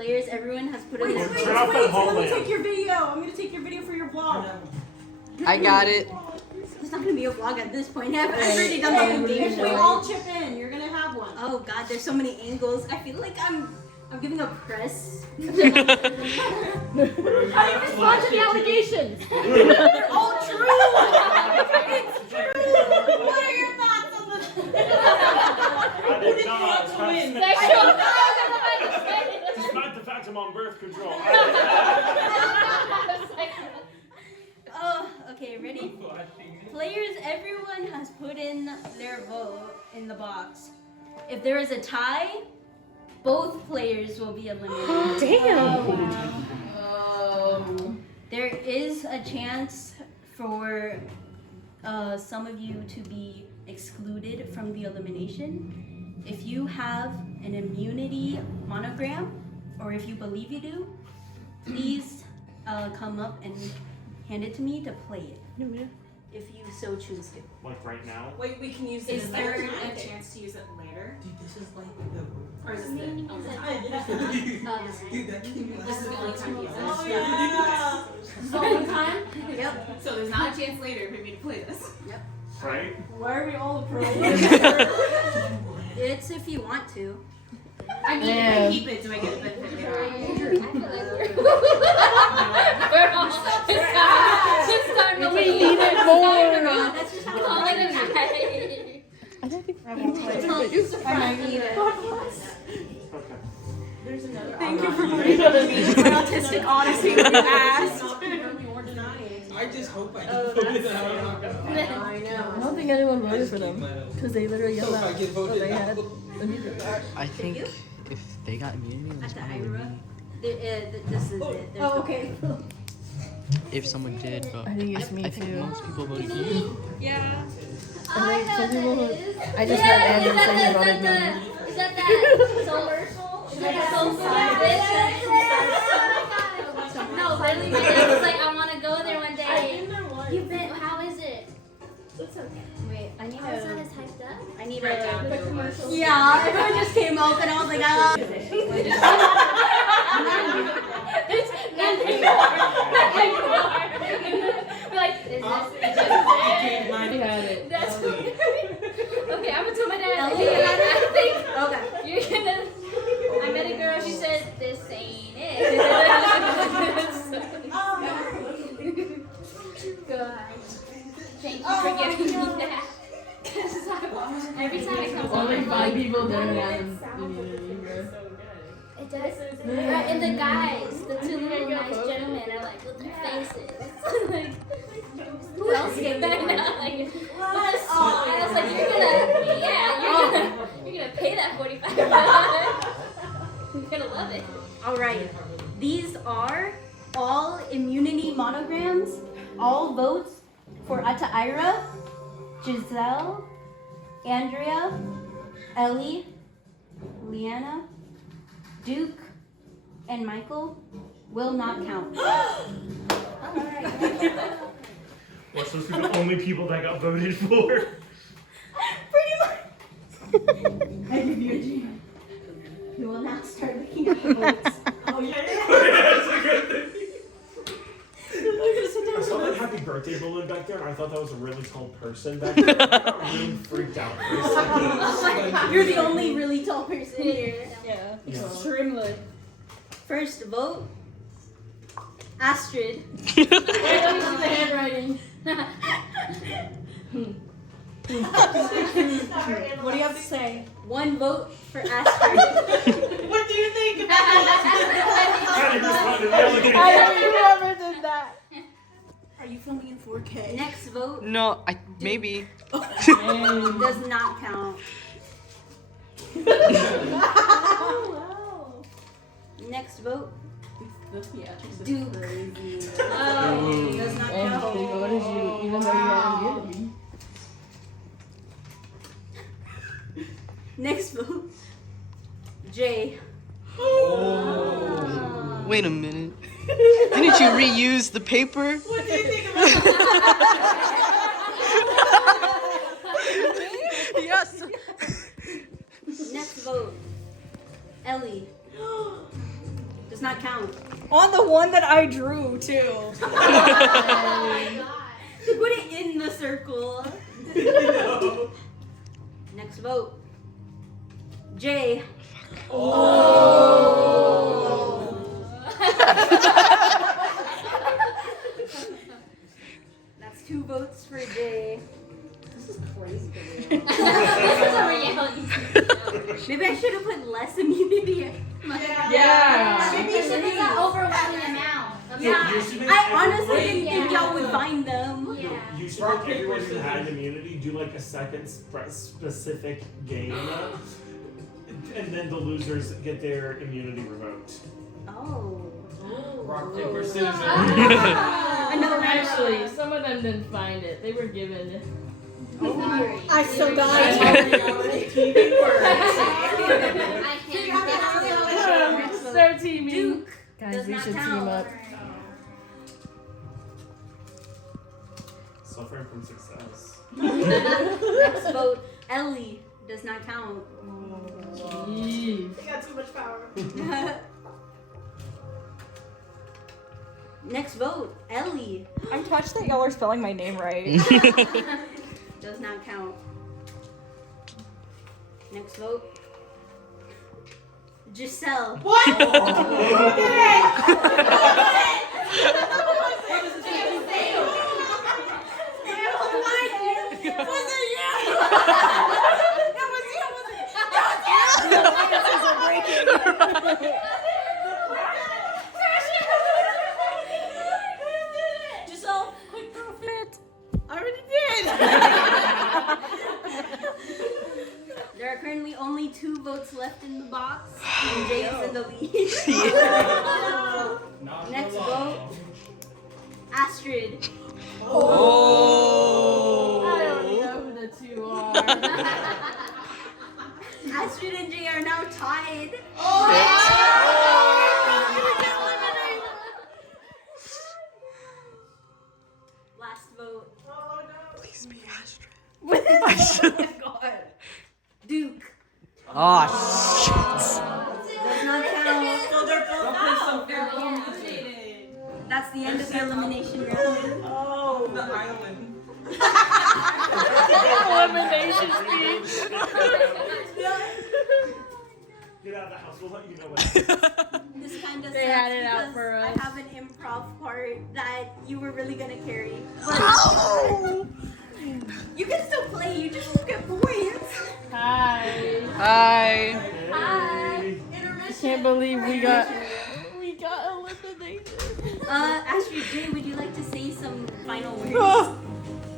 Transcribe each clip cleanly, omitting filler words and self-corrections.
Players, everyone has put in their vote. Let me take your video. I'm gonna take your video for your vlog. I got it. It's not gonna be a vlog at this point. I've already done the whole game show. We all chip in. You're gonna have one. Oh God, there's so many angles. I feel like I'm giving a press. How do you respond to the allegations? They're all true. It's true. What are your thoughts on this? Who did you want to win? Despite the fact I'm on birth control. Okay, ready? Players, everyone has put in their vote in the box. If there is a tie, both players will be eliminated. Damn. There is a chance for some of you to be excluded from the elimination. If you have an immunity monogram, or if you believe you do, please come up and hand it to me to play it. If you so choose to. Like right now? Wait, we can use it. Is there a chance to use it later? Dude, this is like the. Or is this the only time? Dude, that came This is the only time you use it. Oh yeah. This is the only time? Yep. So there's not a chance later for me to play this. Yep. Right? Why are we all pros? It's if you want to. I mean, if I keep it, do I get a benefit later on? We need it more. That's just how I don't think I might need it. Okay. Thank you for bringing up the autistic odyssey you asked. I just hope I get voted out. I know. I don't think anyone voted for them because they literally yelled If I out get that voted they had out. immunity. I think if they got immunity, At that's the probably IRA. me. This is it. There's Oh, okay. If someone did, but I think it's me I think too. most people voted for you. Yeah. I think some people who, I just heard Andrew say he voted me. Is that that No, literally, my dad was like, I want to go there one day. You've been, how is it? It's okay. Wait, I need Oh, it's not a. as hyped up? I need Write a. down the commercial. Yeah, everyone just came up and I was like, ah. It's nothing more. Nothing more. Like, is this? I got it. That's okay, I'm gonna tell my dad. Elly, I think Okay. you're gonna. I met a girl, she said, this ain't it. Gosh. Thank you for giving me that. Because every time it comes Only on, 5 people there now. it does. Right, and the guys, the two little nice gentlemen are like, with their faces. Like, who else get that now? Like, with a smile. I was like, you're gonna pay that $45. You're gonna love it. All right. These are all immunity monograms. All votes for Ataira, Giselle, Andrea, Elly, Leanna, Duke, and Michael will not count. We're supposed to be the only people that got voted for. Pretty much. I give you a G. We will now start looking at the votes. Oh yeah. That's a good thing. I saw that happy birthday balloon back there, and I thought that was a really tall person back there. I got really freaked out for a second. You're the only really tall person here. Yeah. Yeah. Extremely. First vote, Astrid. Wait, let me see the handwriting. What do you have to say? 1 vote for Astrid. What do you think about How do you respond to the allegation? Whoever did that. Are you filming in 4K? Next vote No, maybe. does not count. Next vote, Duke. Does not And count. they voted you even though you had immunity. Next vote, Jay. Wait a minute. Didn't you reuse the paper? What do you think about Yes. Next vote, Elly. Does not count. On the one that I drew too. Put it in the circle. No. Next vote. Jay. That's 2 votes for Jay. This is a reality. Maybe I should have put less immunity. Yeah. Maybe you should put that overwhelming amount. Yeah. You should make I honestly didn't think Yeah. y'all would find them. Yeah. You should make everyone who had immunity do like a second specific game, and then the losers get their immunity revoked. Oh. Rock, paper, scissors. Actually, some of them didn't find it. They were given. I still got I can't. It's their teaming. Duke. Guys, Does we not should count. team up. Suffering from success. Next vote. Elly. Does not count. Jeez. They got too much power. Next vote. Elly. I'm touched that y'all are spelling my name right. Does not count. Next vote. Giselle. What? Who did it? Giselle, quick throw fit. I already did. There are currently only 2 votes left in the box, and Jay is in the lead. Next vote, Astrid. Oh. I don't know who the 2 are. Astrid and Jay are now tied. Last vote. Please be Astrid. God. Duke. Oh, shit. Does not count. So they're both out. Yeah. That's the end of the elimination round. Oh, the island. Elimination speech. Get out of the house. We'll let you know what. This kind of They sucks had it out because for I us. have an improv part that you were really gonna carry. But you can still play. You just won't get points. Hi. Hi. Hi. I can't believe we got eliminated. Astrid, Jay, would you like to say some final words?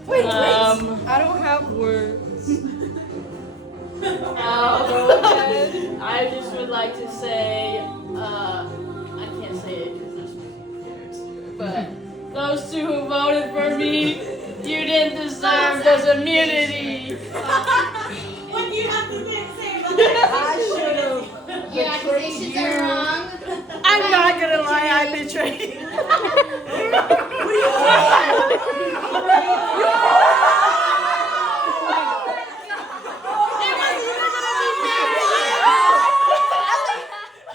I don't have words. I just would like to say, I can't say it because there's parents to it, but those 2 who voted for me, you didn't deserve this immunity. What do you have to say about that? I should have. Your accusations are wrong. I'm not gonna lie, I betrayed.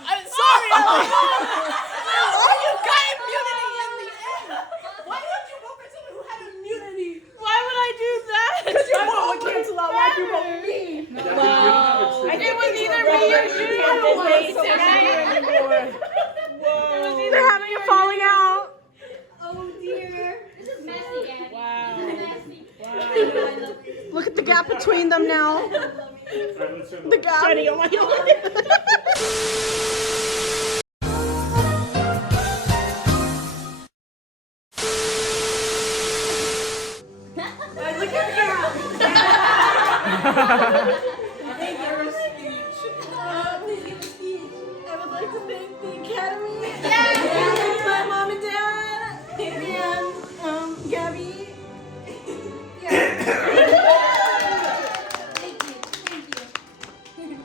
I'm sorry, Elly. You got immunity in the end. Why did you vote for someone who had immunity? Why would I do that? Because your vote would cancel out why you vote me. Wow. It was either me or you. I don't want to anymore. It was either having a falling out. Oh dear. This is messy, Abby. Wow. This is messy. I know, I love it. Look at the gap between them now. Alright, let's turn The gap. Jenny, oh my God. Look at that. Thank you for speech. Please give a speech. I would like to thank the Academy. Yeah. My mom and dad. And Gabby. Thank you.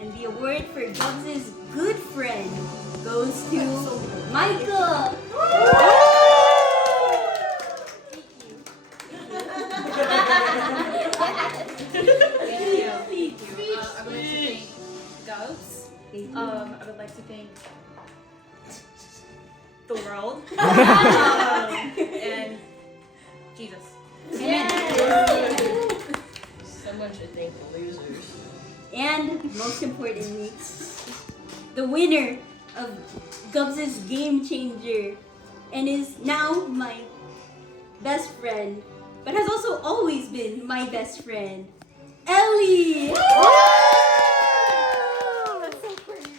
And the award for Gubs' good friend goes to Michael. Thank you. world. And Jesus. Someone should thank the losers. And most importantly, the winner of Gubs' Game Changer and is now my best friend, but has also always been my best friend, Elly! That's so crazy.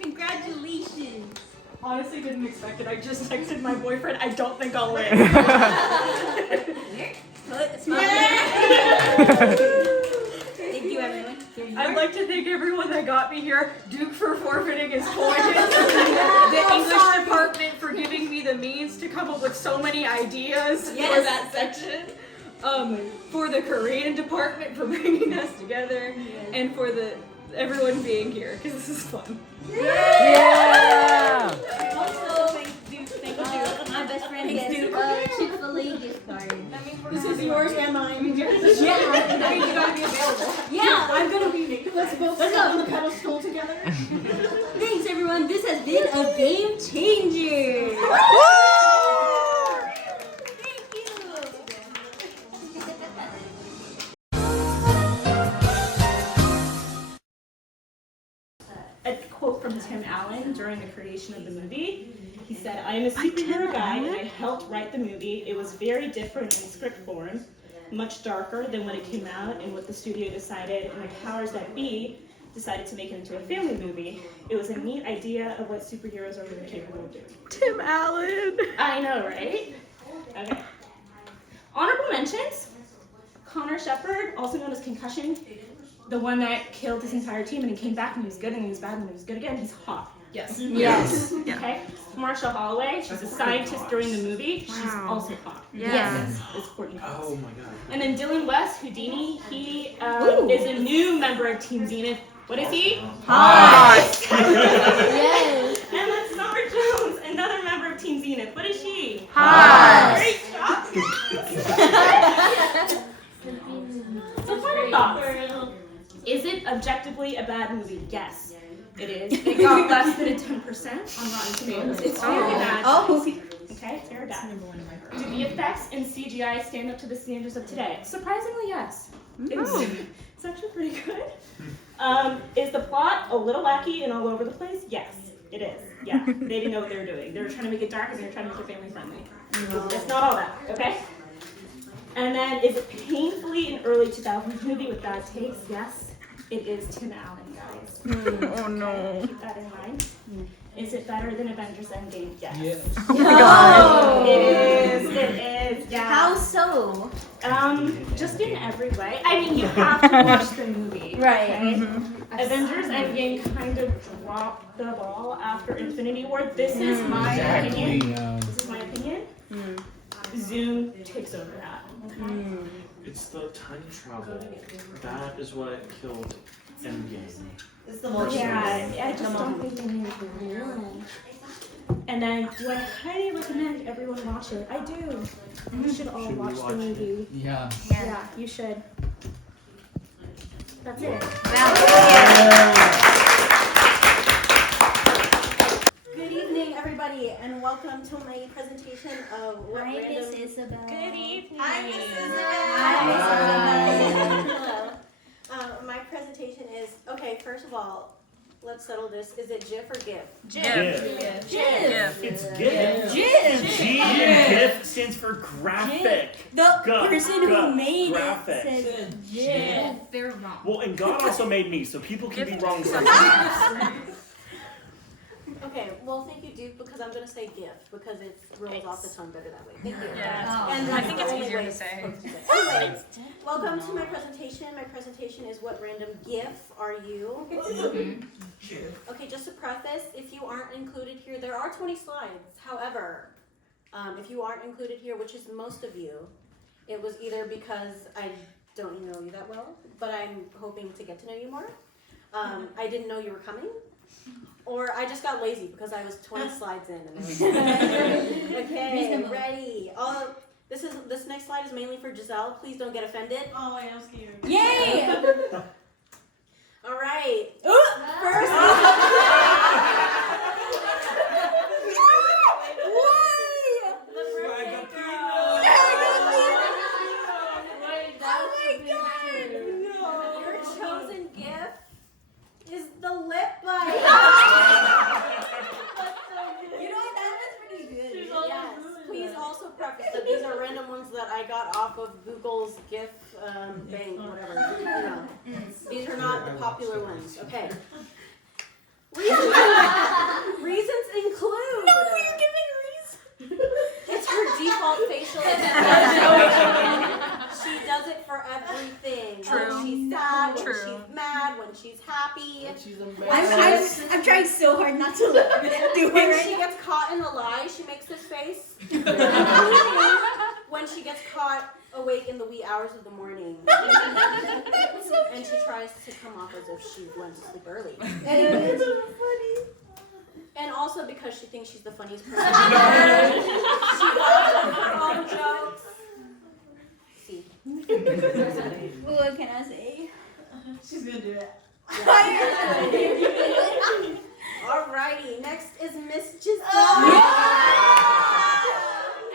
Congratulations. Honestly, didn't expect it. I just texted my boyfriend. I don't think I'll win. Thank you, everyone. I'd like to thank everyone that got me here. Duke for forfeiting his coins. The English department for giving me the means to come up with so many ideas for that section. For the Korean department for bringing us together, and for everyone being here because this is fun. Yeah! Also, thank you. My best friend gets Chick-fil-A gift card. This is yours and mine. Yeah, You gotta be available. yeah, I'm gonna be. Let's both sit on the pedestal together. Thanks, everyone. This has been a game changer. Thank you. A quote from Tim Allen during the creation of the movie. He said, "I am a superhero guy and I helped write the movie. It was very different in script form, much darker than when it came out and what the studio decided and the powers that be decided to make it into a family movie. It was a neat idea of what superheroes are really capable of doing." Tim Allen! I know, right? Okay. Honorable mentions. Connor Shepard, also known as Concussion, the one that killed his entire team and he came back and he was good and he was bad and he was good again. He's hot. Yes. Yes. Okay. Marsha Holloway, she's a scientist during the movie. She's also hot. Yes. It's Courtney Cox. Oh my god. And then Dylan West, Houdini, he is a new member of Team Zenith. What is he? Hot! Yes. And then Summer Jones, another member of Team Zenith. What is she? Hot! Great job. So final thoughts. Is it objectively a bad movie? Yes, it is. It got less than a 10% on Rotten Tomatoes. It's very bad. Oh. Okay, it's very bad. Do the effects and CGI stand up to the standards of today? Surprisingly, yes. It's actually pretty good. Is the plot a little wacky and all over the place? Yes, it is. Yeah, they didn't know what they were doing. They were trying to make it dark and they were trying to make it family friendly. It's not all that, okay? And then, is it painfully an early 2000s movie with bad takes? Yes, it is Tim Allen, guys. Oh no. Keep that in mind. Is it better than Avengers Endgame? Yes. Oh my god. It is, yeah. How so? Just in every way. I mean, you have to watch the movie. Right. Okay? Avengers Endgame kind of dropped the ball after Infinity War. This is my opinion. This is my opinion. Zoom takes over that. It's the time travel. That is what killed Endgame. It's the most. Yeah, I just don't think they needed the villain. And then, do I highly recommend everyone watch it? I do. You should all Should we watch watch the movie. Yeah. Yeah, you should. That's it. Good evening, everybody, and welcome to my presentation of what Hi, random... Miss Ysabel. Good evening. Hi, Miss Ysabel. Hello. My presentation is, okay, first of all, let's settle this. Is it GIF or GIF? GIF. It's GIF. Jim. G in GIF stands for graphic. The Gup, person who gup, made graphic. it said Yeah. They're wrong. Well, and God also made me, so people can be wrong sometimes. Okay, well, thank you, Duke, because I'm going to say GIF, because it rolls off the tongue better that way. Thank you. Yeah. And I think it's that's the easier only to way say. it's supposed to say. Anyway, welcome to my presentation. My presentation is what random GIF are you? Okay, just to preface, if you aren't included here, there are 20 slides. However, if you aren't included here, which is most of you, it was either because I don't know you that well, but I'm hoping to get to know you more. I didn't know you were coming. Or I just got lazy because I was 20 slides in. And I was okay, ready. This next slide is mainly for Giselle. Please don't get offended. Oh, I am scared. Yay! All right. First. also preface that these are random ones that I got off of Google's GIF bank, whatever. You know. These are not the popular ones. Okay. Reasons include. No, you're giving reasons. It's her default facial expression. She does it for everything. True. When she's sad, when True. she's mad, when she's happy. She's embarrassed. I'm trying so hard not to do it When right she now. gets caught in a lie, she makes this face. When she gets caught awake in the wee hours of the morning. And she tries to come off as if she went to sleep early. It's so funny. And also because she thinks she's the funniest person. She laughs at her own jokes. See. What can I say? She's gonna do it. Alrighty, next is Miss Giselle. I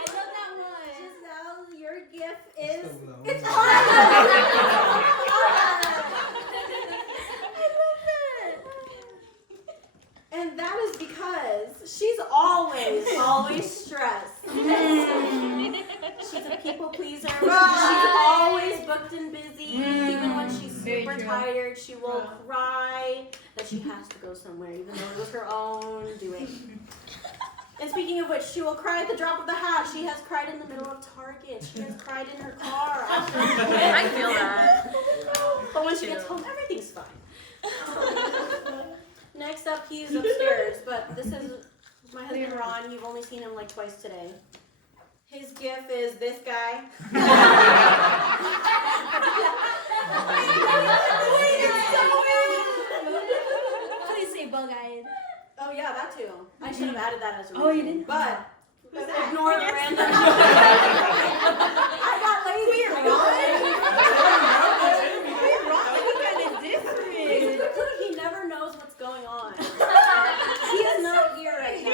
love that one. Giselle, your gift is It's and that is because she's always stressed. She's a people pleaser. She's always booked and busy. Even when she's super tired, she will cry that she has to go somewhere, even though it was her own doing. And speaking of which, she will cry at the drop of the hat. She has cried in the middle of Target. She has cried in her car. I feel that. But when she gets home, everything's fine. Next up, he's upstairs, but this is my husband Ron. You've only seen him like twice today. His gift is this guy. Please say bug-eyed. Oh yeah, that too. I should have added that as a reason. Oh, you didn't? But ignore the random. I got lazy. He never knows what's going on. He is not here right now.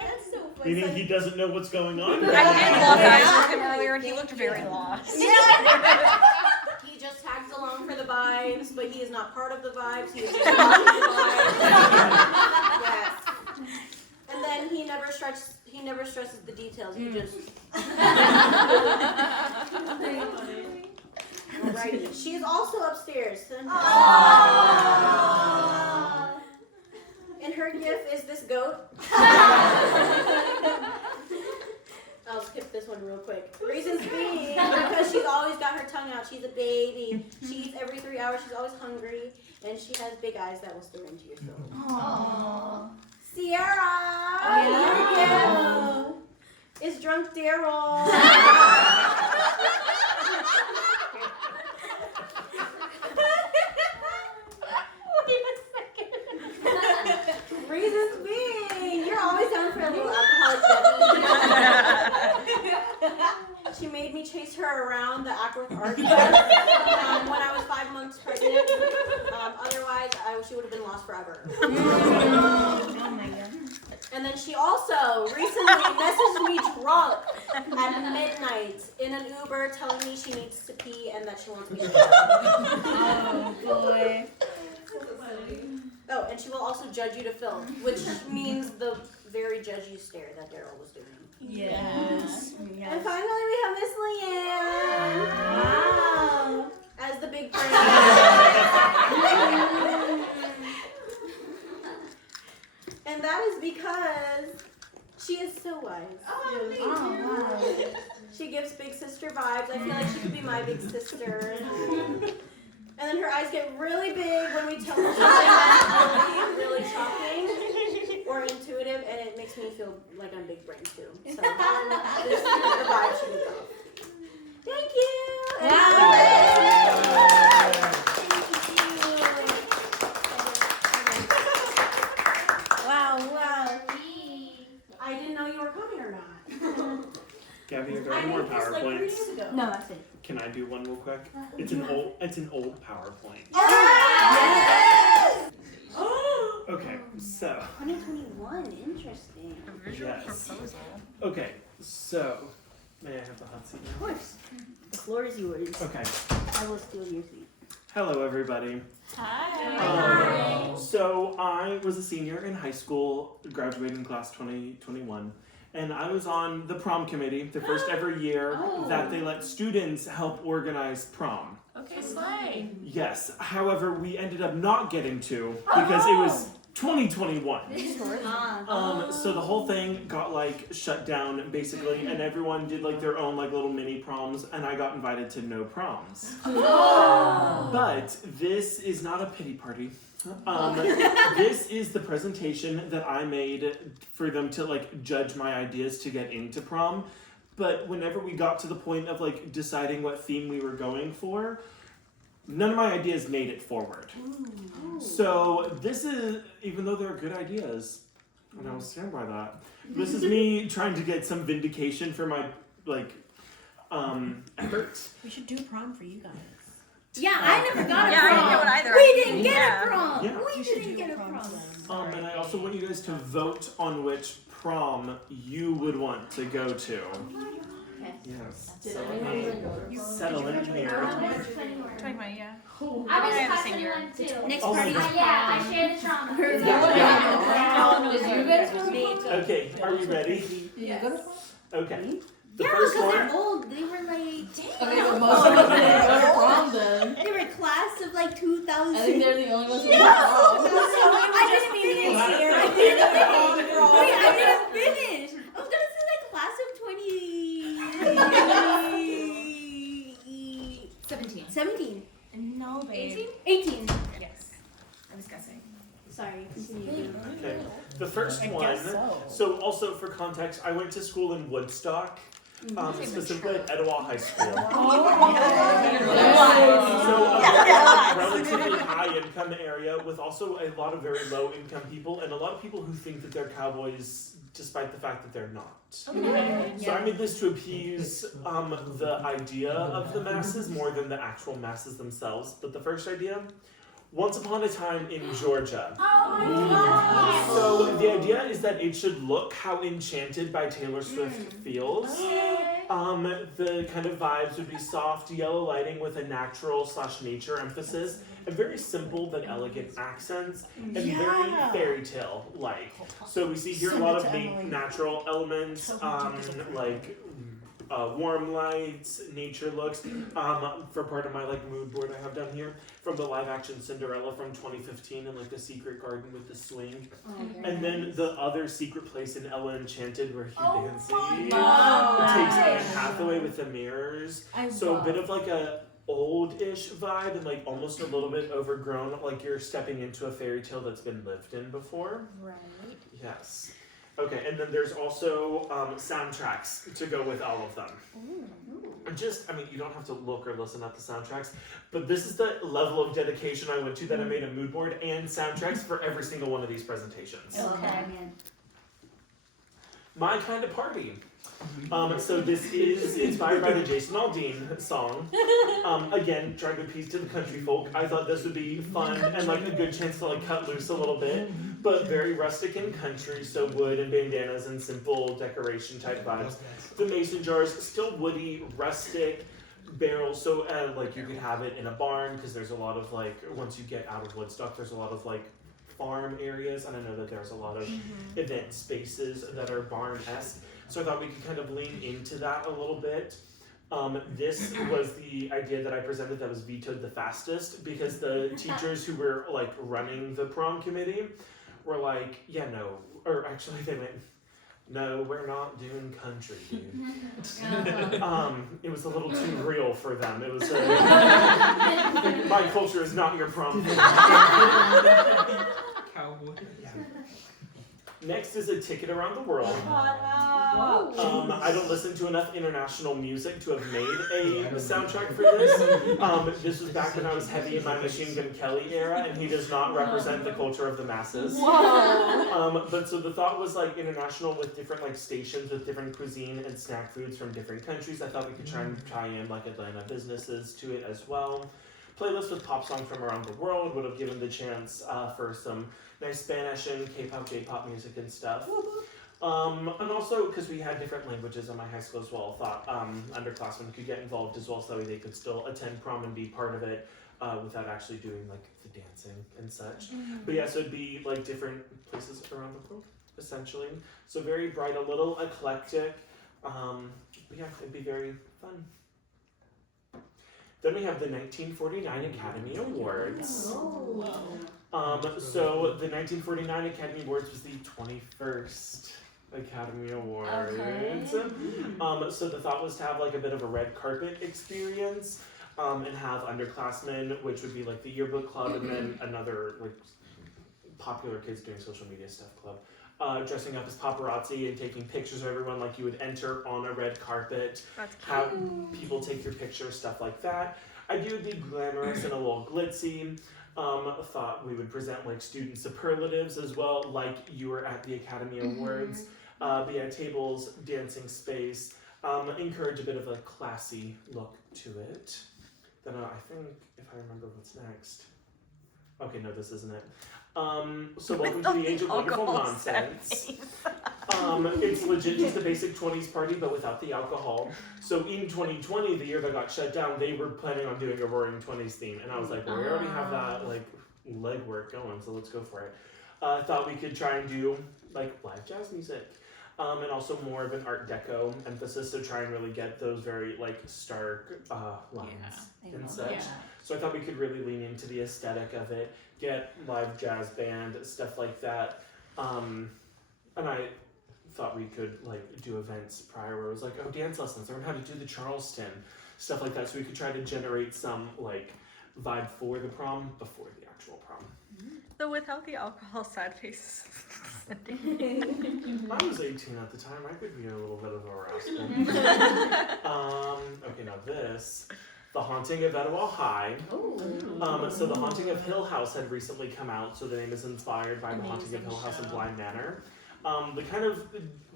That's so funny. Meaning he doesn't know what's going on? I did lock eyes with him earlier and he looked very lost. He just tags along for the vibes, but he is not part of the vibes. He is just watching the vibes. Yes. And then he never stresses the details. He just. Alrighty. She is also upstairs. And her gift is this goat. I'll skip this one real quick. Reasons being, because she's always got her tongue out. She's a baby. She eats every 3 hours. She's always hungry. And she has big eyes that will stare into your soul. Aww. Sierra! Your gift is drunk Daryl. Reasons being, you're always down for a little alcoholic bevy. She made me chase her around the Ackworth Art Fest when I was 5 months pregnant. Otherwise, she would have been lost forever. Oh my god. And then she also recently messaged me drunk at midnight in an Uber telling me she needs to pee and that she wants me to pee. Oh boy. Oh, and she will also judge you to film, which means the very judgy stare that Daryl was doing. Yes. And finally, we have Miss Leanne. Wow. As the big brain. And that is because she is so wise. Oh, wow. She gives big sister vibes. I feel like she could be my big sister. And then her eyes get really big when we tell her something that's really shocking or intuitive, and it makes me feel like I'm big brain too. So this is the vibe she gives off. Thank you. Wow, wow. I didn't know you were coming or not. Gabby, are there I any more made this like 3 PowerPoints? days ago. No, that's it. Can I do one real quick? It's an old PowerPoint. Yes! Okay, so 2021, interesting. yes. Okay, so may I have the hot seat Of now? course. The floor is yours. Okay. I will steal your seat. Hello, everybody. Hi. So I was a senior in high school, graduating in class 2021, And I was on the prom committee, the first ever year that they let students help organize prom. Okay, slay. Yes, however, we ended up not getting to because it was 2021. So the whole thing got like shut down basically, and everyone did like their own like little mini proms, and I got invited to no proms. But this is not a pity party. This is the presentation that I made for them to like judge my ideas to get into prom. But whenever we got to the point of like deciding what theme we were going for, none of my ideas made it forward. So this is, even though they're good ideas, and I will stand by that, this is me trying to get some vindication for my like effort. We should do prom for you guys. Yeah, I never got a Yeah, I prom. didn't get one either. We didn't get a prom. Yeah. We didn't get a prom. And I also want you guys to vote on which prom you would want to go to. Yes. So let me settle in here. 2020, yeah. I was the class same year. 21 too. Next Oh my party. God. Yeah, I share the trauma. Okay, are you ready? Yes. Okay. The Yeah, first because one. they're old. They were like, Okay, but most of them didn't go to prom then. they were class of like 2000. I think they're the only ones who Yeah. went to prom. I didn't finish here. I didn't finish. I was gonna say like class of 17. 17. No, babe. 18. Yes. I was guessing. Sorry, continue. Okay. The first one. So also for context, I went to school in Woodstock. Specifically at Etowah High School. So a relatively high income area with also a lot of very low income people and a lot of people who think that they're cowboys despite the fact that they're not. So I made this to appease the idea of the masses more than the actual masses themselves. But the first idea, once upon a time in Georgia. So the idea is that it should look how Enchanted by Taylor Swift feels. The kind of vibes would be soft yellow lighting with a natural/nature emphasis, and very simple but elegant accents, and very fairy tale like. So we see here a lot of the natural elements, like warm lights, nature looks. For part of my like mood board I have down here from the live action Cinderella from 2015 and like the secret garden with the swing. And then the other secret place in Ella Enchanted where Hugh Dancy takes Anne Hathaway with the mirrors. So a bit of like a old-ish vibe and like almost a little bit overgrown, like you're stepping into a fairy tale that's been lived in before. Right. Yes. Okay, and then there's also soundtracks to go with all of them. Just, I mean, you don't have to look or listen at the soundtracks, but this is the level of dedication I went to that I made a mood board and soundtracks for every single one of these presentations. Okay. My Kind of Party. So this is inspired by the Jason Aldean song. Again, trying to appease to the country folk. I thought this would be fun and like a good chance to like cut loose a little bit, but very rustic and country, so wood and bandanas and simple decoration type vibes. The mason jars, still woody, rustic, barrels, so like you could have it in a barn because there's a lot of like, once you get out of Woodstock, there's a lot of like farm areas, and I know that there's a lot of event spaces that are barn-esque. So I thought we could kind of lean into that a little bit. This was the idea that I presented that was vetoed the fastest because the teachers who were like running the prom committee were like, yeah, no, or actually they went, no, we're not doing country, dude. It was a little too real for them. It was my culture is not your prom. Cowboy. Next is A Ticket Around the World. I don't listen to enough international music to have made a soundtrack for this. This was back when I was heavy in my Machine Gun Kelly era, and he does not represent the culture of the masses. But so the thought was like international with different like stations with different cuisine and snack foods from different countries. I thought we could try and tie in like Atlanta businesses to it as well. Playlist with pop songs from around the world would have given the chance for some nice Spanish and K-pop, J-pop music and stuff. And also, because we had different languages in my high school as well, thought underclassmen could get involved as well, so that way they could still attend prom and be part of it without actually doing like the dancing and such. But yeah, so it'd be like different places around the world. essentially. So very bright, a little eclectic. But yeah, it'd be very fun. Then we have the 1949 Academy Awards. So the 1949 Academy Awards was the 21st Academy Awards. Okay. So the thought was to have like a bit of a red carpet experience, and have underclassmen, which would be like the yearbook club, and then another like popular kids doing social media stuff club. Dressing up as paparazzi and taking pictures of everyone like you would enter on a red carpet. Have people take your picture, stuff like that. I do the glamorous and a little glitzy. Thought we would present like student superlatives as well, like you were at the Academy Awards. But yeah, tables, dancing space. Encourage a bit of a classy look to it. Then I think, if I remember what's next. Okay, no, this isn't it. So welcome to the Age of Wonderful Nonsense. It's legit just a basic 20s party, but without the alcohol. So in 2020, the year that got shut down, they were planning on doing a Roaring 20s theme, and I was like, well, we already have that like legwork going, so let's go for it. Thought we could try and do like live jazz music, and also more of an Art Deco emphasis, so try and really get those very like stark lines and such. Yeah. So I thought we could really lean into the aesthetic of it, get live jazz band, stuff like that. And I thought we could like do events prior where it was like, oh, dance lessons, learn how to do the Charleston, stuff like that. So we could try to generate some like vibe for the prom before the actual prom. So without the alcohol, sad faces. I was 18 at the time. I could be a little bit of a rascal. Okay, now this. The Haunting of Etowah High. So The Haunting of Hill House had recently come out, so the name is inspired by The Haunting of Hill House in Blind Manor. The kind of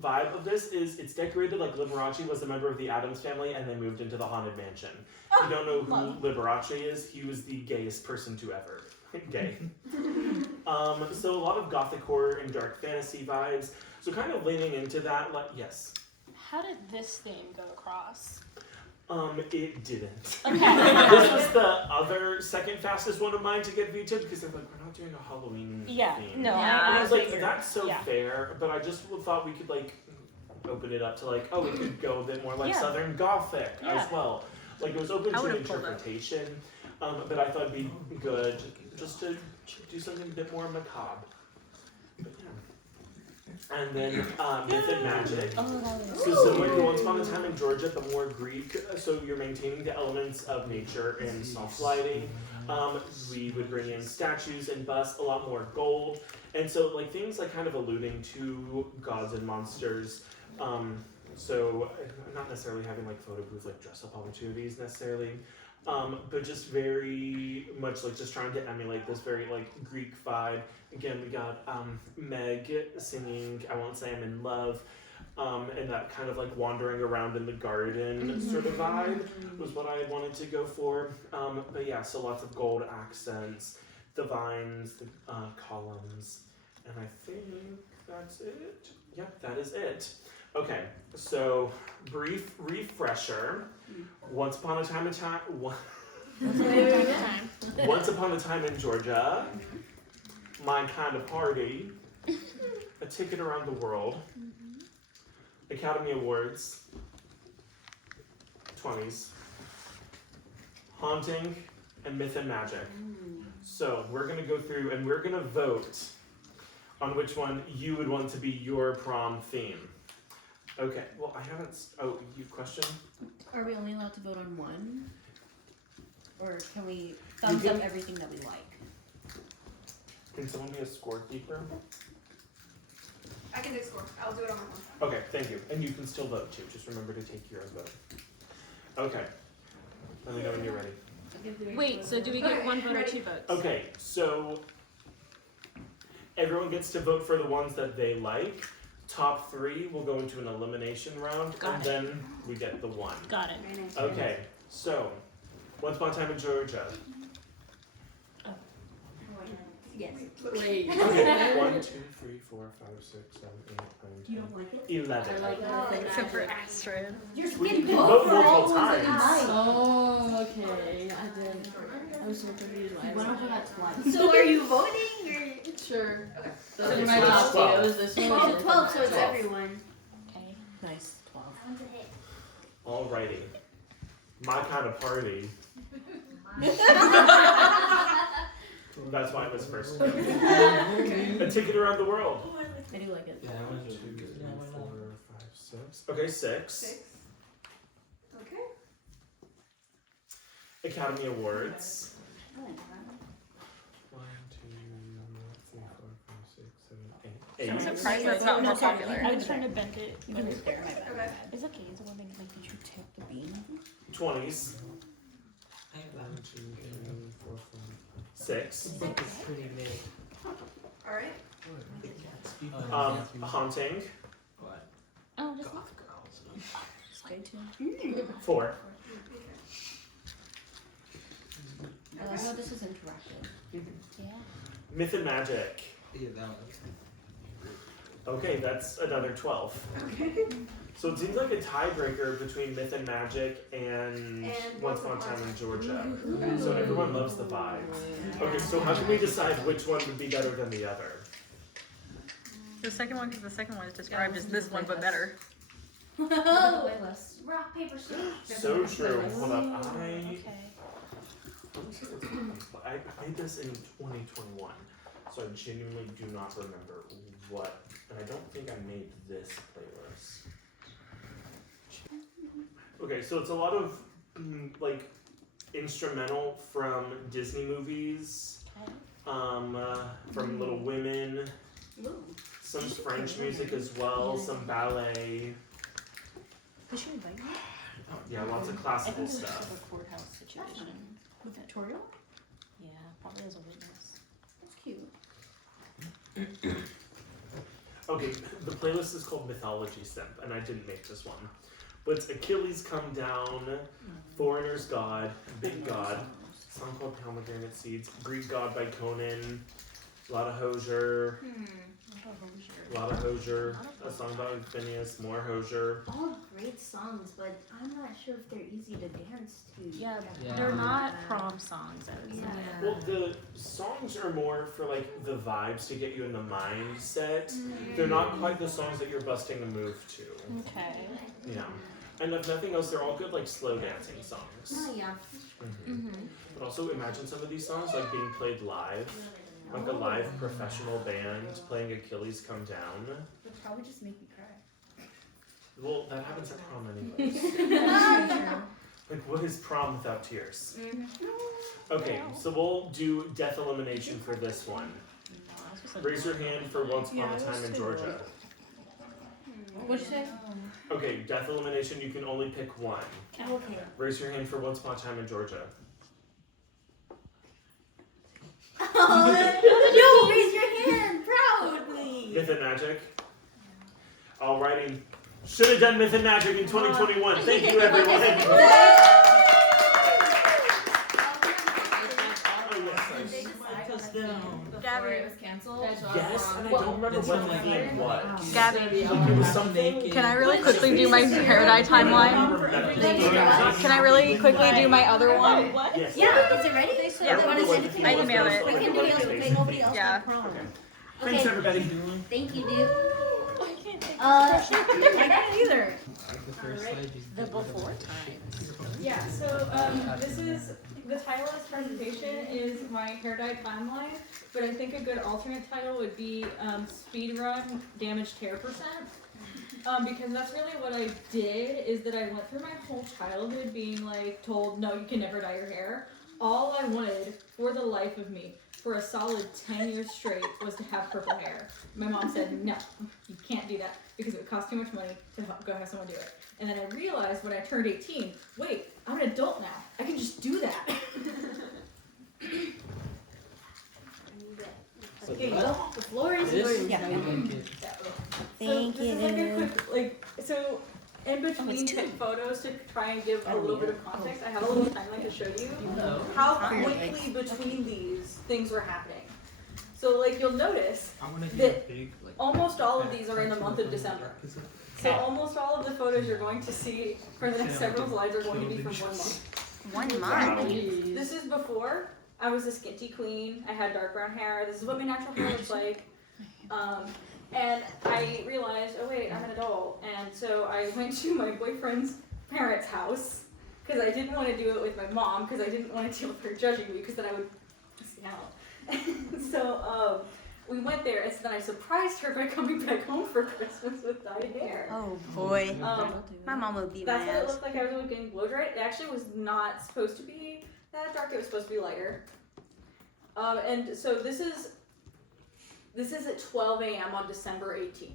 vibe of this is it's decorated like Liberace was a member of the Addams family and then moved into the Haunted Mansion. If you don't know who Liberace is, he was the gayest person to ever. Gay. So a lot of gothic horror and dark fantasy vibes. So kind of leaning into that, like, yes. How did this theme go across? It didn't. Okay. This was the other second fastest one of mine to get vetoed because they're like, we're not doing a Halloween theme. No. And I was like, figured. that's so fair, but I just thought we could like open it up to like, oh, we could go a bit more like Southern Gothic as well. Like it was open to interpretation, but I thought it'd be good just to do something a bit more macabre. But yeah. And then Myth and Magic. So similar to Once Upon a Time in Georgia, but more Greek. So you're maintaining the elements of nature and soft lighting. We would bring in statues and busts, a lot more gold. And so like things like kind of alluding to gods and monsters. So not necessarily having like photo booth like dress up opportunities necessarily. But just very much like just trying to emulate this very like Greek vibe. Again, we got Meg singing I Won't Say I'm in Love, and that kind of like wandering around in the garden sort of vibe was what I wanted to go for. But yeah, so lots of gold accents, the vines, the columns, and I think that's it. Yep, that is it. Okay, so brief refresher. Once Upon a Time in Georgia, My Kind of Party, A Ticket Around the World, Academy Awards, 20s, Haunting, and Myth and Magic. So we're gonna go through and we're gonna vote on which one you would want to be your prom theme. Okay, well I haven't, you question? Are we only allowed to vote on one? Or can we thumbs up everything that we like? Can someone be a scorekeeper? I can do score. I'll do it on my phone. Okay, thank you. And you can still vote too. Just remember to take your vote. Okay. Let me know when you're ready. Wait, so do we get one vote or two votes? Okay, so everyone gets to vote for the ones that they like. Top 3 will go into an elimination round, and then we get the one. Got it. Okay, so Once Upon a Time in Georgia. Yes. Wait. Okay, 1, 2, 3, 4, 5, 6, 7, 8, 9, 10. You don't like it? 11. I like it. Except for Astrid. You're We getting vote for all multiple ones that times. you like. Oh, okay. I didn't. I was so confused. You went over that twice. So are you voting or? Sure. Okay. Those are Okay, my so that's top 12. two. This one 12 is to 12, so it's 12. everyone. Okay. Nice. 12. That one's a hit. Alrighty. My kind of party. That's why it was first. A ticket around the world. I do like it. Yeah, 1, 2, 3, 4, 5, 6. Okay, 6. Okay. Academy Awards. I like that. 1, 2, 3, 4, 5, 6, 7, 8. I'm surprised that's not more popular. I was trying to bend it. You can just stare at my back. Okay. It's okay. It's one thing. Like, did you tip the bean? 20s. I have 1, that. 2, 3, 4, 5, 6. This book is pretty big. Alright. Haunting. What? Oh, just Goth girls. Stay tuned. 4. I know this is interactive. Yeah. Myth and Magic. Yeah, that one. Okay, that's another 12. Okay. So it seems like a tiebreaker between Myth and Magic and Once Upon a Time in Georgia. So everyone loves the vibe. Okay, so how can we decide which one would be better than the other? The second one, because the second one is described as this one, but better. Playlist. Rock, paper, scissors. So true. Hold up. Okay. I made this in 2021, so I genuinely do not remember what, and I don't think I made this playlist. Okay, so it's a lot of like instrumental from Disney movies, from Little Women, some French music as well, some ballet. Did she invite me? Yeah, lots of I classical think it was stuff. a courthouse situation. With Victoria? Yeah, probably as a witness. That's cute. Okay, the playlist is called Mythology Simp, and I didn't make this one. But it's Achilles Come Down, Foreigner's God, Big God, a song called Pomegranate Seeds, Greek God by Conan, a lot of Hosier, a lot of Hosier, a song about Phineas, more Hosier. All great songs, but I'm not sure if they're easy to dance to. Yeah, Yeah. they're not prom songs, I would say. Well, the songs are more for like the vibes to get you in the mindset. They're not quite the songs that you're busting a move to. Okay. Yeah. And if nothing else, they're all good like slow dancing songs. Oh, yeah. But also imagine some of these songs like being played live. Like a live professional band playing Achilles Come Down. It'd probably just make me cry. Well, that happens at prom anyways. Like, what is prom without tears? Okay, so we'll do death elimination for this one. Raise your hand for Once Upon a Time in Georgia. What'd you say? Okay, death elimination, you can only pick one. Okay. Raise your hand for Once Upon a Time in Georgia. No, raise your hand proudly. Myth and Magic. Alrighty. Should have done Myth and Magic in 2021. Thank you, everyone. Before it was canceled. Yes, and I don't remember what the theme was. Gabby, It was something. can I really quickly do my hair dye timeline? Can I really quickly do my other one? Yes. Yeah, is it ready? Yeah. Want to send it to I me? emailed it. We can do it. Okay, nobody else. Yeah. Thanks, Okay. everybody. Thank you, dude. I can't either. The first slide you The did with before the- times. Yeah, so this is the title of this presentation is my hair dye timeline, but I think a good alternate title would be Speedrun Damaged Hair Percent. Because that's really what I did, is that I went through my whole childhood being like told, no, you can never dye your hair. All I wanted for the life of me, for a solid 10 years straight, was to have purple hair. My mom said, no, you can't do that because it would cost too much money to go have someone do it. And then I realized when I turned 18, wait, I'm an adult now. I can just do that. Here you go. The floor is yours. This? Yeah. You like it. Thank so this is like a quick, like, so in between two photos to try and give a little bit of context, I have a little timeline to show you how quickly between these things were happening. So like you'll notice I want to do that a big, like, almost all of these are in the month of December. So Okay. almost all of the photos you're going to see for the next several slides are going to be from 1 month. 1 Wow. month. This is before, I was a skinty queen. I had dark brown hair. This is what my natural hair looks like. And I realized, oh wait, I'm an adult. And so I went to my boyfriend's parents' house because I didn't want to do it with my mom because I didn't want to deal with her judging me because then I would miss out. So we went there, and so then I surprised her by coming back home for Christmas with dyed hair. Oh boy. My mom would beat my ass. That's what it looked like I was getting blow dried. It actually was not supposed to be that dark. It was supposed to be lighter. And so this is at 12 a.m. on December 18th.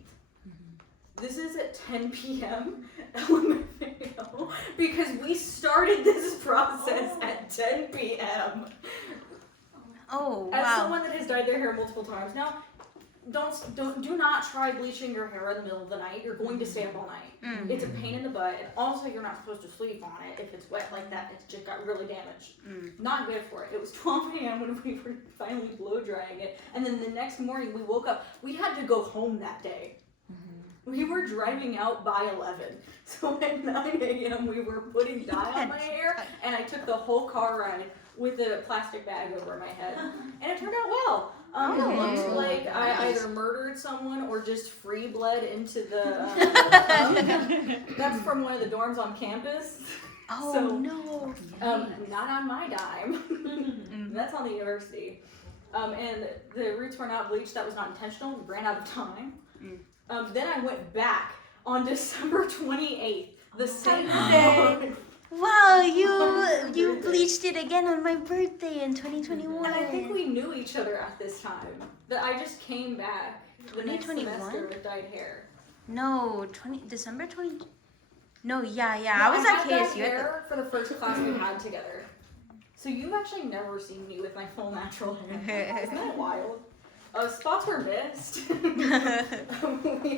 This is at 10 p.m. LMFAO because we started this process at 10 p.m. Oh, wow. As someone that has dyed their hair multiple times now, do not try bleaching your hair in the middle of the night. You're going to stay up all night. It's a pain in the butt, and also you're not supposed to sleep on it if it's wet like that. It's just got really damaged. Not good for it. It was 12 a.m. when we were finally blow drying it, and then the next morning we woke up. We had to go home that day. We were driving out by 11, so at 9 a.m. we were putting dye on my hair, and I took the whole car ride with a plastic bag over my head, and it turned out well. It looked like I either murdered someone or just free bled into the. That's from one of the dorms on campus. Oh so, no! Not on my dime. That's on the university. And the roots were not bleached. That was not intentional. We ran out of time. Then I went back on December 28th, the same day. Wow, you bleached it again on my birthday in 2021. And I think we knew each other at this time. That I just came back the next semester with dyed hair. No, December 20. No, yeah. No, I was at had KSU. hair for the first class we had together. So you've actually never seen me with my full natural hair. Isn't that wild? Spots were missed. We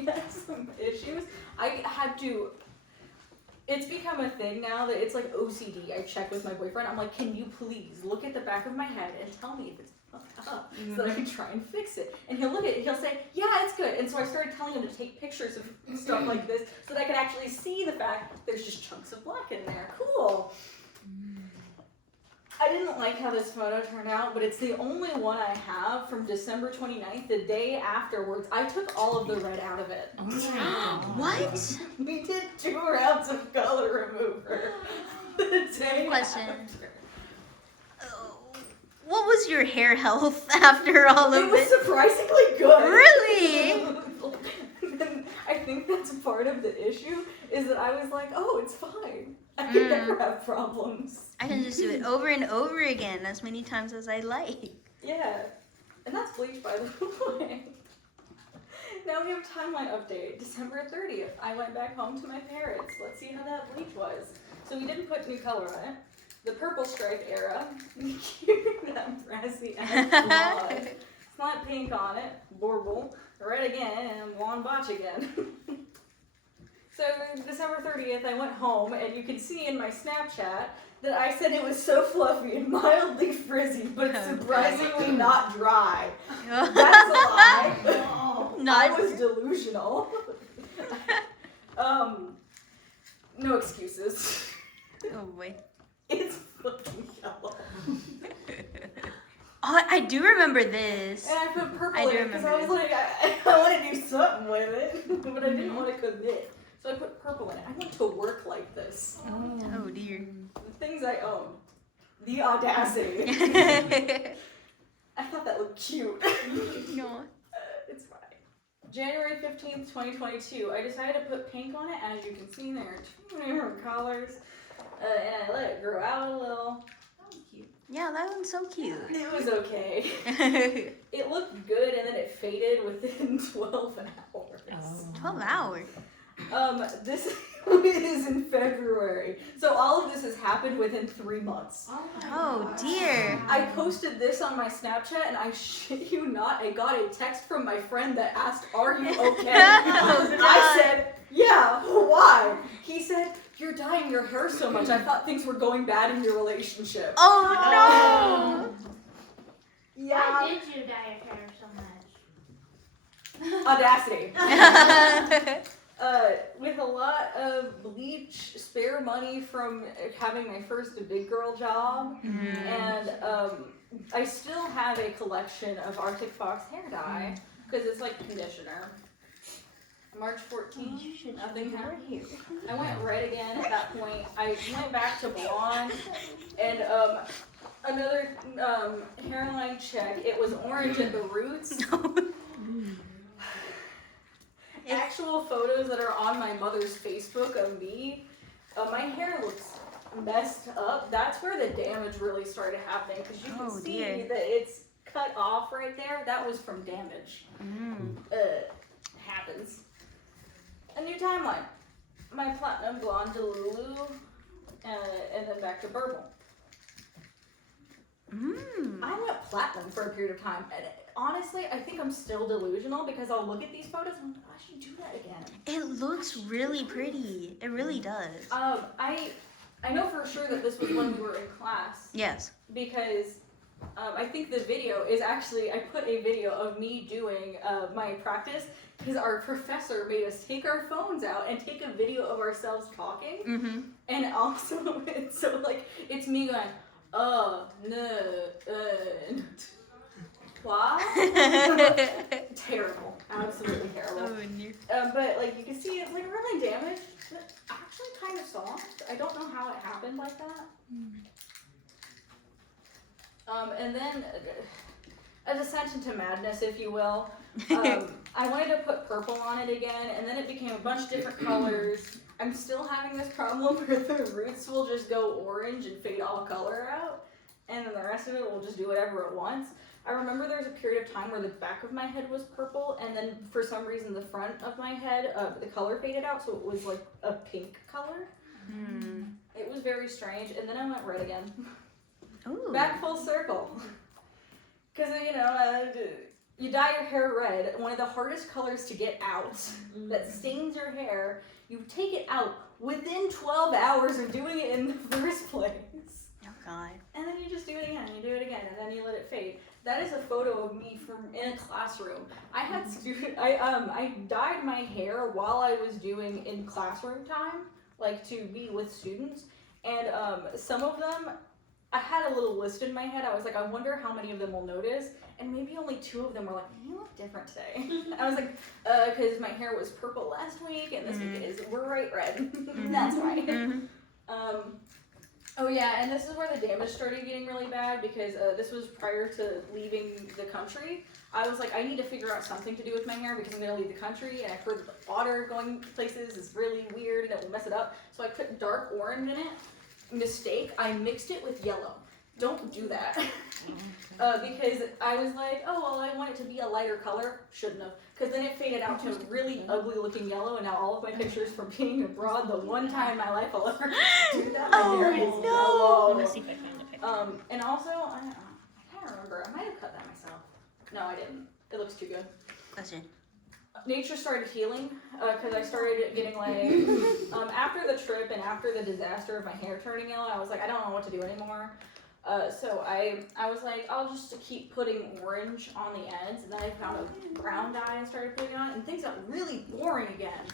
had some issues. I had to. It's become a thing now that it's like OCD. I check with my boyfriend. I'm like, can you please look at the back of my head and tell me if it's fucked up so that I can try and fix it? And he'll look at it and he'll say, yeah, it's good. And so I started telling him to take pictures of stuff like this so that I could actually see the fact that there's just chunks of black in there. Cool. I didn't like how this photo turned out, but it's the only one I have from December 29th, the day afterwards. I took all of the red out of it. What? We did 2 rounds of color remover. The day Question. after. What was your hair health after all of it? It was surprisingly good. Really? I think that's part of the issue, is that I was like, oh, it's fine. I can never have problems. I can just do it over and over again as many times as I like. Yeah. And that's bleach, by the way. Now we have a timeline update. December 30th, I went back home to my parents. Let's see how that bleach was. So we didn't put new color on it. The purple stripe era. That brassy ass blonde. Slight pink on it. Borble. Red again, and blonde botch again. So December 30th, I went home, and you can see in my Snapchat that I said it was so fluffy and mildly frizzy, but surprisingly not dry. That's a lie. I was delusional. No excuses. Oh boy. It's fucking yellow. Oh, I do remember this. And I put purple in it because I was like, I want to do something with it, but I didn't want to commit. So I put purple in it. I went to work like this. Oh dear. The things I own. The audacity. I thought that looked cute. No. It's fine. January 15th, 2022. I decided to put pink on it. As you can see, there are 2 different colors. And I let it grow out a little. Yeah, that one's so cute. It was okay. It looked good, and then it faded within 12 hours. 12 hours? This is in February. So all of this has happened within 3 months. Oh dear. I posted this on my Snapchat, and I shit you not, I got a text from my friend that asked, "Are you okay?" I said, "Yeah, why?" He said, "You're dyeing your hair so much, I thought things were going bad in your relationship." Oh no! Yeah. Why did you dye your hair so much? Audacity. with a lot of bleach, spare money from having my first big girl job, and I still have a collection of Arctic Fox hair dye because it's like conditioner. March 14th, nothing happened. I went red again at that point. I went back to blonde, and another hairline check. It was orange at the roots. Actual photos that are on my mother's Facebook of me, my hair looks messed up. That's where the damage really started happening because you can see that it's cut off right there. That was from damage. Happens. A new timeline. My platinum blonde to Lulu, and then back to purple. I went platinum for a period of time, and honestly, I think I'm still delusional because I'll look at these photos and I'm like, I should do that again. It looks really pretty. It really does. I know for sure that this was when we were in class. Yes. Because I think the video is actually, I put a video of me doing my practice because our professor made us take our phones out and take a video of ourselves talking. And also, so like, it's me going, wow. Terrible. Absolutely terrible. But like, you can see it's like really damaged, but actually kind of soft. I don't know how it happened like that. And then a descent into madness, if you will. I wanted to put purple on it again, and then it became a bunch of different colors. I'm still having this problem where the roots will just go orange and fade all color out, and then the rest of it will just do whatever it wants. I remember there was a period of time where the back of my head was purple, and then for some reason the front of my head, the color faded out, so it was like a pink color. It was very strange, and then I went red again. Ooh. Back full circle. Because, you know, you dye your hair red, one of the hardest colors to get out that stains your hair, you take it out within 12 hours of doing it in the first place. Oh, God. And then you just do it again, you do it again, and then you let it fade. That is a photo of me from in a classroom. I had I dyed my hair while I was doing in classroom time, like to be with students, and some of them, I had a little list in my head. I was like, I wonder how many of them will notice, and maybe only 2 of them were like, you look different today. I was like, because my hair was purple last week, and this week it is, we're right red. That's why. Oh yeah, and this is where the damage started getting really bad because this was prior to leaving the country. I was like, I need to figure out something to do with my hair because I'm going to leave the country, and I've heard that water going places is really weird and it will mess it up. So I put dark orange in it. Mistake, I mixed it with yellow. Don't do that. Because I was like, oh, well, I want it to be a lighter color. Shouldn't have. Because then it faded out to a really ugly looking yellow, and now all of my pictures from being abroad, the one time in my life I'll ever do that, my hair is yellow. Let's see if I find the picture. And also, I can't remember. I might have cut that myself. No, I didn't. It looks too good. That's it. Nature started healing because I started getting like after the trip and after the disaster of my hair turning yellow, I was like, I don't know what to do anymore. So I was like, I'll just keep putting orange on the ends, and then I found a brown dye and started putting it on, and things got really boring again.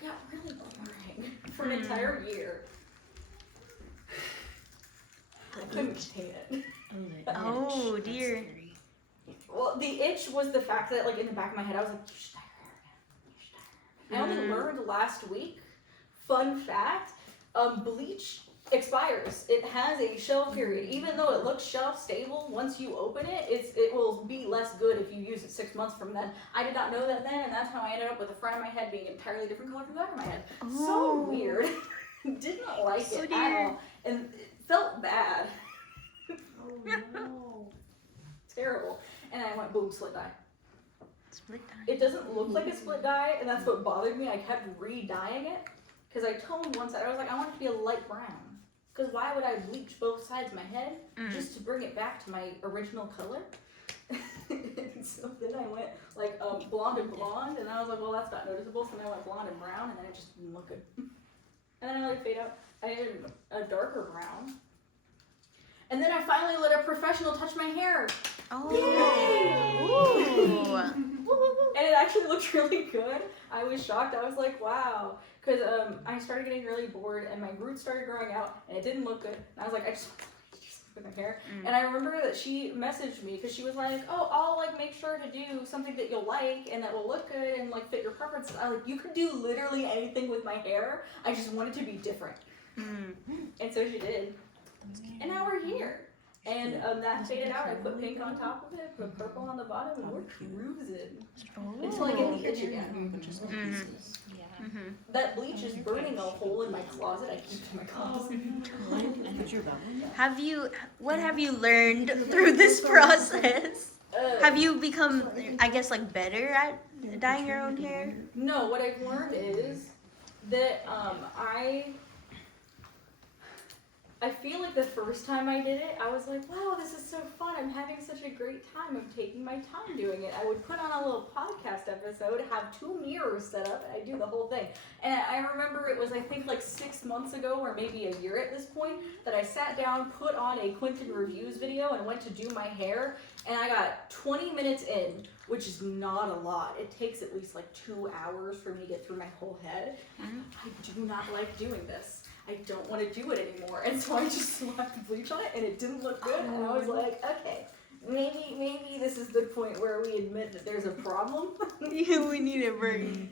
Got really boring for an entire year. I couldn't stand it. Oh dear. Well, the itch was the fact that, like, in the back of my head, I was like, you should dye your hair again. You should dye your hair again. I only learned last week, fun fact, bleach expires. It has a shelf period. Even though it looks shelf stable, once you open it, it will be less good if you use it 6 months from then. I did not know that then, and that's how I ended up with the front of my head being an entirely different color from the back of my head. So weird. Did not like it at all. And it felt bad. Oh no. Terrible. And I went, boom, split dye. Split dye. It doesn't look like a split dye, and that's what bothered me. I kept re-dyeing it, because I toned one side. I was like, I want it to be a light brown. Because why would I bleach both sides of my head just to bring it back to my original color? So then I went like blonde and blonde, and I was like, well, that's not noticeable. So then I went blonde and brown, and then it just didn't look good. And then I let it fade out. I did a darker brown. And then I finally let a professional touch my hair. Oh. Yay! Ooh. and it actually looked really good. I was shocked. I was like, wow. Because I started getting really bored and my roots started growing out and it didn't look good. And I was like, I just with my hair. And I remember that she messaged me because she was like, oh, I'll like make sure to do something that you'll like and that will look good and like fit your preferences. I like, you could do literally anything with my hair. I just want it to be different. And so she did. And now we're here. And that faded out. I put pink on top of it, put purple on the bottom, and we're cruising. Until I get the itch again. That bleach is burning a hole in my closet. I keep it in my closet. What have you learned through this process? Have you become, I guess, like better at dyeing your own hair? No, what I've learned is that I feel like the first time I did it, I was like, wow, this is so fun. I'm having such a great time. I'm taking my time doing it. I would put on a little podcast episode, have 2 mirrors set up, and I do the whole thing. And I remember it was, I think, like 6 months ago, or maybe a year at this point, that I sat down, put on a Quentin Reviews video, and went to do my hair. And I got 20 minutes in, which is not a lot. It takes at least like 2 hours for me to get through my whole head. I do not like doing this. I don't want to do it anymore. And so I just slapped bleach on it and it didn't look good. And I was like, okay, maybe this is the point where we admit that there's a problem. We need a break.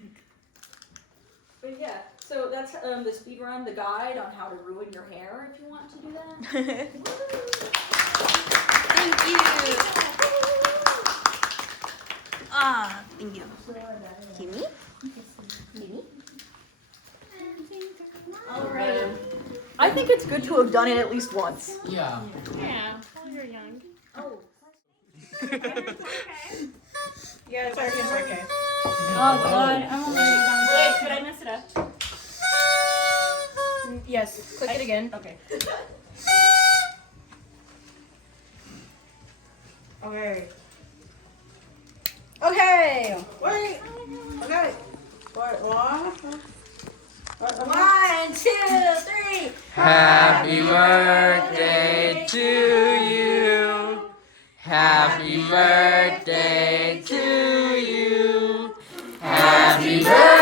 But yeah, so that's the speed run, the guide on how to ruin your hair if you want to do that. Thank you. Thank you. Kimmy? Kimmy? Alright. I think it's good to have done it at least once. Yeah. Yeah, while you're young. Oh. Yeah, it's already in 4K. Oh god, I'm only done. Wait, did I mess it up? Yes. Click it again. Okay. Okay. Okay. Wait. Okay. Wait, 1, 2, 3. Happy birthday to you. Happy birthday to you. Happy birthday.